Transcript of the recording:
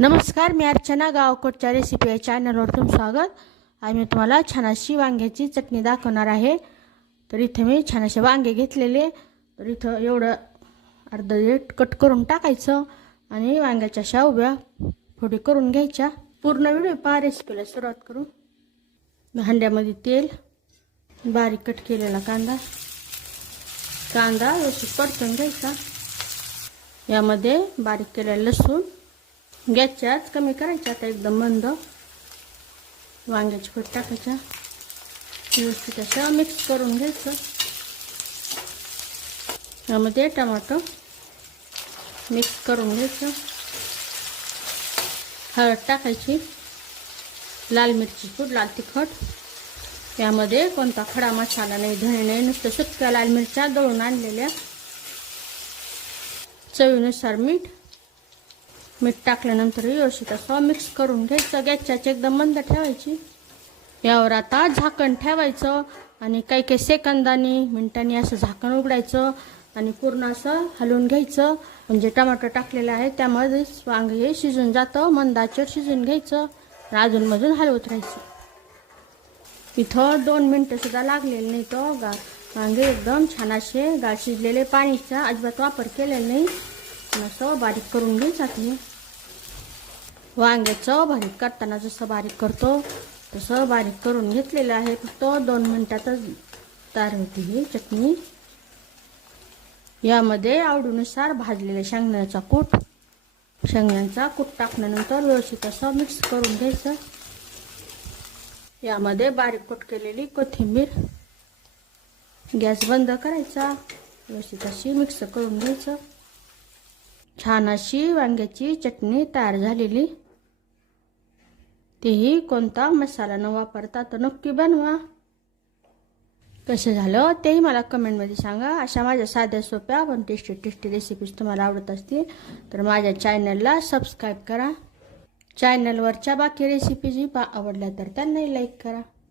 नमस्कार, मी अर्चना गावकोटच्या रेसिपी या चॅनलवर तुमचं स्वागत. आज मी तुम्हाला छान अशी वांग्याची चटणी दाखवणार आहे. तर इथे मी छान असे वांगे घेतलेले. तर इथं एवढं अर्धा रेट कट करून टाकायचं आणि वांग्याच्या अशा उभ्या फोडी करून घ्यायच्या. पूर्ण व्हिडिओ पहा. रेसिपीला सुरुवात करू. भांड्यामध्ये तेल, बारीक कट केलेला कांदा व्यवस्थित परतून घ्यायचा. यामध्ये बारीक केलेलं लसूण, गॅसची आच कमी करायची. आता एकदम मंद वांग्याची फोड टाकायच्या. व्यवस्थित असं मिक्स करून घ्यायचं. यामध्ये टमाटो मिक्स करून घ्यायचं. हळद टाकायची, लाल मिरची पूड, लाल तिखट. यामध्ये कोणता खडा मसाला नाही, धणे नाही, नुसतं सुक्या लाल मिरच्या दळून आणलेल्या. चवीनुसार मीठ टाकल्यानंतर व्यवस्थित असं मिक्स करून घ्यायचं. गॅसची आच एकदम मंद ठेवायची. यावर आता झाकण ठेवायचं आणि काही सेकंदांनी मिनिटांनी असं झाकण उघडायचं आणि पूर्ण असं हलवून घ्यायचं. म्हणजे टमाटर टाकलेलं आहे त्यामध्ये वांग हे शिजून जातं. मंद आचेवर शिजून घ्यायचं आणि अधूनमधून हलवत राहायचं. इथं 2 मिनिटं सुद्धा लागलेले नाही. तो वांगे एकदम छान असे गाळ शिजलेले. पाणीचा अजिबात वापर केलेला नाही. असं बारीक करून घ्यायचं. ते वांग्याचं बारीक करताना जसं बारीक करतो तसं बारीक करून घेतलेलं आहे. फक्त 2 मिनिटातच तयार होती ही चटणी. यामध्ये आवडीनुसार भाजलेले शेंगदाण्याचा कूट टाकल्यानंतर व्यवस्थित असं मिक्स करून घ्यायचं. यामध्ये बारीक कट केलेली कोथिंबीर, गॅस बंद करायचा. व्यवस्थित अशी मिक्स करून घ्यायचं. छान अशी वांग्याची चटणी तयार झालेली. तेही कोणता मसाला न वापरता. तर नक्की बनवा. कसं झालं तेही मला कमेंटमध्ये सांगा. अशा माझ्या साध्या सोप्या पण टेस्टी रेसिपीज तुम्हाला आवडत असतील तर माझ्या चॅनलला सबस्क्राईब करा. चॅनलवरच्या बाकी रेसिपीज आवडल्या तर त्यांनाही लाईक करा.